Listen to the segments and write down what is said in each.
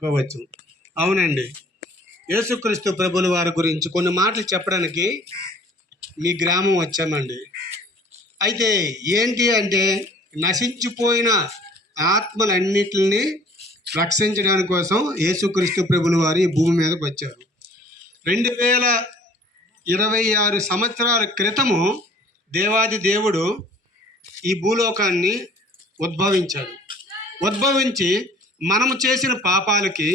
చెప్పుకోవచ్చు. అవునండి. యేసుక్రీస్తు ప్రభుల వారి గురించి కొన్ని మాటలు చెప్పడానికి మీ గ్రామం వచ్చామండి. అయితే ఏంటి అంటే, నశించిపోయిన ఆత్మలన్నిటిని రక్షించడానికి కోసం యేసుక్రీస్తు ప్రభుల వారు ఈ భూమి మీదకి వచ్చారు. 2026 సంవత్సరాల క్రితము దేవాది దేవుడు ఈ భూలోకాన్ని ఉద్భవించాడు. ఉద్భవించి మనము చేసిన పాపాలకి,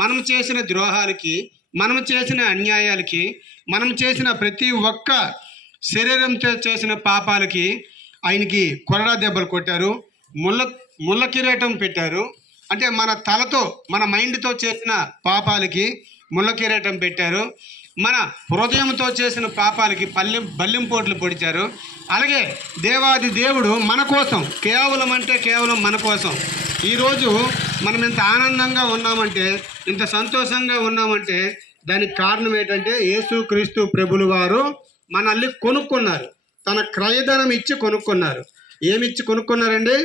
మనం చేసిన ద్రోహాలకి, మనం చేసిన అన్యాయాలకి, మనం చేసిన ప్రతి ఒక్క శరీరంతో చేసిన పాపాలకి ఆయనకి కొరడా దెబ్బలు కొట్టారు, ముళ్ళ కిరీటం పెట్టారు. అంటే మన తలతో, మన మైండ్తో చేసిన పాపాలకి ముళ్ళ కిరీటం పెట్టారు, మన హృదయంతో చేసిన పాపాలకి బల్లింపోట్లు పొడిచారు. అలాగే దేవాది దేవుడు మన కోసం, కేవలం మన కోసం ఈరోజు మనం ఇంత ఆనందంగా ఉన్నామంటే, ఇంత సంతోషంగా ఉన్నామంటే దానికి కారణం ఏంటంటే, యేసుక్రీస్తు ప్రభుల వారు మనల్ని కొనుక్కున్నారు. తన క్రయధనం ఇచ్చి కొనుక్కున్నారు. ఏమిచ్చి కొనుక్కున్నారండి?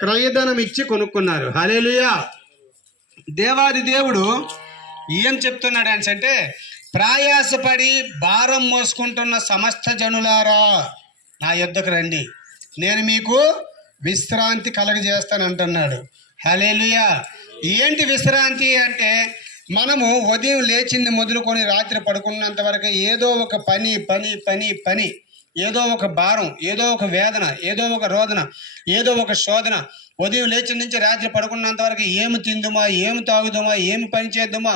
క్రయధనం ఇచ్చి కొనుక్కున్నారు. హల్లెలూయా. దేవాది దేవుడు ఏం చెప్తున్నాడు అంటే, ప్రయాసపడి భారం మోసుకుంటున్న సమస్త జనులారా నా యొద్దకు రండి, నేను మీకు విశ్రాంతి కలగజేస్తానంటున్నాడు. హల్లెలూయా. ఏంటి విశ్రాంతి అంటే, మనము ఉదయం లేచింది మొదలుకొని రాత్రి పడుకున్నంత వరకు ఏదో ఒక పని, ఏదో ఒక భారం, ఏదో ఒక వేదన, ఏదో ఒక రోదన, ఏదో ఒక శోధన. ఉదయం లేచిన నుంచి రాత్రి పడుకున్నంత వరకు ఏమి తిందుమా, ఏమి తాగుదామా, ఏమి పని చేద్దామా,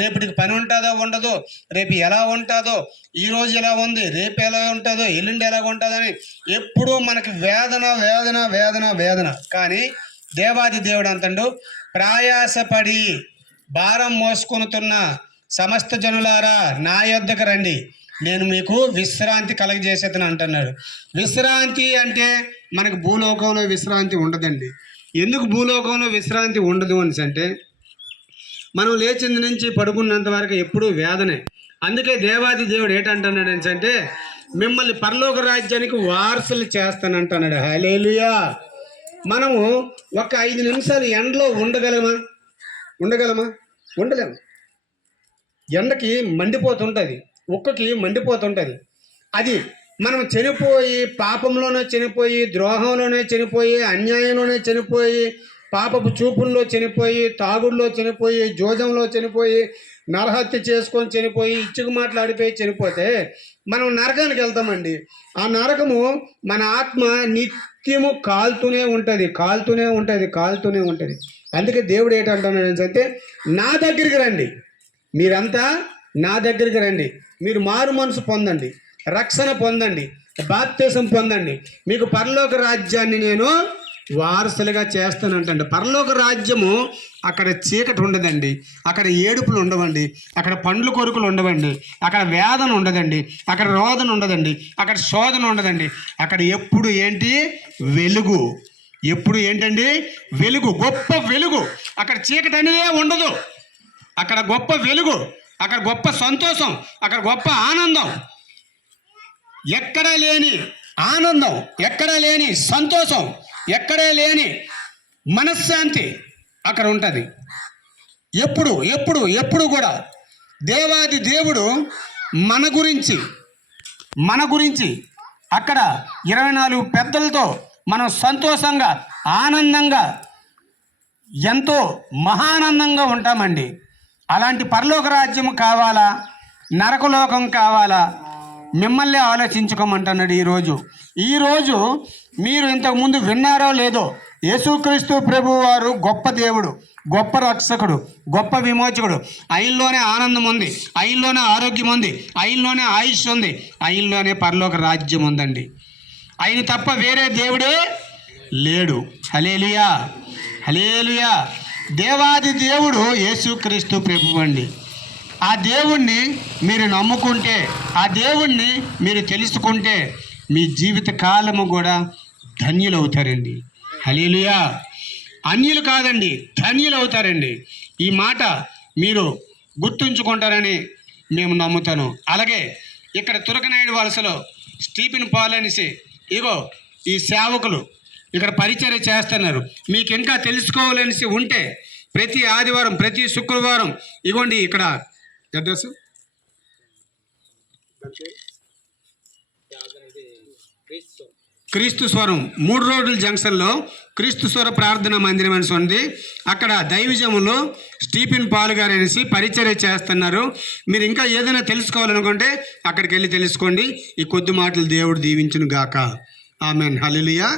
రేపటికి పని ఉంటుందో ఉండదో, రేపు ఎలా ఉంటుందో, ఈరోజు ఎలా ఉంది, రేపు ఎలా ఉంటుందో, ఎల్లుండి ఎలాగ ఉంటుందని ఎప్పుడూ మనకి వేదన వేదన వేదన వేదన. కానీ దేవాది దేవుడు అంటాడు, ప్రయాసపడి భారం మోసుకొనుతున్న సమస్త జనులారా నా యొద్దకు రండి, నేను మీకు విశ్రాంతి కలగజేసేదని అంటున్నాడు. విశ్రాంతి అంటే మనకు భూలోకంలో విశ్రాంతి ఉండదండి. ఎందుకు భూలోకంలో విశ్రాంతి ఉండదు అంటే, మనం లేచింది నుంచి పడుకున్నంత వరకు ఎప్పుడూ వేదనే. అందుకే దేవాది దేవుడు ఏంటంటున్నాడు అంటే, మిమ్మల్ని పరలోక రాజ్యానికి వారసులు చేస్తానంటున్నాడు. హల్లెలూయా. మనము ఒక 5 నిమిషాలు ఎండలో ఉండగలమా? ఉండలేము. ఎండకి మండిపోతుంటుంది, ఉక్కకి మండిపోతుంటుంది. అది మనం చనిపోయి, పాపంలోనే చనిపోయి, ద్రోహంలోనే చనిపోయి, అన్యాయంలోనే చనిపోయి, పాపపు చూపుల్లో చనిపోయి, తాగుడులో చనిపోయి, జోదంలో చనిపోయి, నరహత్య చేసుకొని చనిపోయి, ఇచ్చుకు మాట్లాడిపోయి చనిపోతే మనం నరకానికి వెళ్తామండి. ఆ నరకము మన ఆత్మ నిత్యము కాలుతూనే ఉంటుంది. అందుకే దేవుడు ఏంటంటున్నాడు అంటే, నా దగ్గరికి రండి, మీరంతా నా దగ్గరికి రండి, మీరు మారు మనసు పొందండి, రక్షణ పొందండి, బాప్తిసం పొందండి, మీకు పరలోక రాజ్యాన్ని నేను వారసులుగా చేస్తానంటండి. పరలోక రాజ్యము అక్కడ చీకటి ఉండదండి, అక్కడ ఏడుపులు ఉండవండి, అక్కడ పండ్లు కొరుకులు ఉండవండి, అక్కడ వేదన ఉండదండి, అక్కడ రోదన ఉండదండి, అక్కడ శోధన ఉండదండి. అక్కడ ఎప్పుడు ఏంటి? వెలుగు. ఎప్పుడు ఏంటండి? వెలుగు, గొప్ప వెలుగు. అక్కడ చీకటి అనేదే ఉండదు. అక్కడ గొప్ప వెలుగు, అక్కడ గొప్ప సంతోషం, అక్కడ గొప్ప ఆనందం. ఎక్కడా లేని ఆనందం, ఎక్కడా లేని సంతోషం, ఎక్కడా లేని మనశ్శాంతి అక్కడ ఉంటుంది. ఎప్పుడు కూడా దేవాది దేవుడు మన గురించి అక్కడ 24 పెద్దలతో మనం సంతోషంగా, ఆనందంగా, ఎంతో మహానందంగా ఉంటామండి. అలాంటి పరలోక రాజ్యం కావాలా, నరకలోకం కావాలా? మిమ్మల్ని ఆలోచించుకోమంటున్నాడు. ఈరోజు మీరు ఇంతకుముందు విన్నారో లేదో, యేసుక్రీస్తు ప్రభు వారు గొప్ప దేవుడు, గొప్ప రక్షకుడు, గొప్ప విమోచకుడు. ఆయనలోనే ఆనందం ఉంది, ఆయనలోనే ఆరోగ్యం ఉంది, ఆయనలోనే ఆయుష్ ఉంది, ఆయనలోనే పరలోక రాజ్యం ఉందండి. ఆయన తప్ప వేరే దేవుడే లేడు. హల్లెలూయా. హల్లెలూయా. దేవాది దేవుడు యేసుక్రీస్తు ప్రభువు అండి. ఆ దేవుణ్ణి మీరు నమ్ముకుంటే, ఆ దేవుణ్ణి మీరు తెలుసుకుంటే మీ జీవిత కాలము కూడా ధన్యులు అవుతారండి. హల్లెలూయా. అన్యులు కాదండి, ధన్యులు అవుతారండి. ఈ మాట మీరు గుర్తుంచుకుంటారని మేము నమ్ముతాను. అలాగే ఇక్కడ తురకనాయుడు వలసలో స్టీఫెన్ పాల్ అనేసి ఇగో ఈ సేవకులు ఇక్కడ పరిచర్య చేస్తున్నారు. మీకు ఇంకా తెలుసుకోవాలనేసి ఉంటే ప్రతి ఆదివారం, ప్రతి శుక్రవారం. ఇగోండి ఇక్కడ అడ్రస్, క్రీస్తు స్వరం 3 రోడ్ల జంక్షన్లో క్రీస్తు స్వర ప్రార్థన మందిరం అనేసి ఉంది. అక్కడ దైవజములు స్టీఫెన్ పాల్ గారు అనేసి పరిచర్య చేస్తున్నారు. మీరు ఇంకా ఏదైనా తెలుసుకోవాలనుకుంటే అక్కడికి వెళ్ళి తెలుసుకోండి. ఈ కొద్ది మాటలు దేవుడు దీవించును గాక. ఆమెన్. హల్లెలూయా.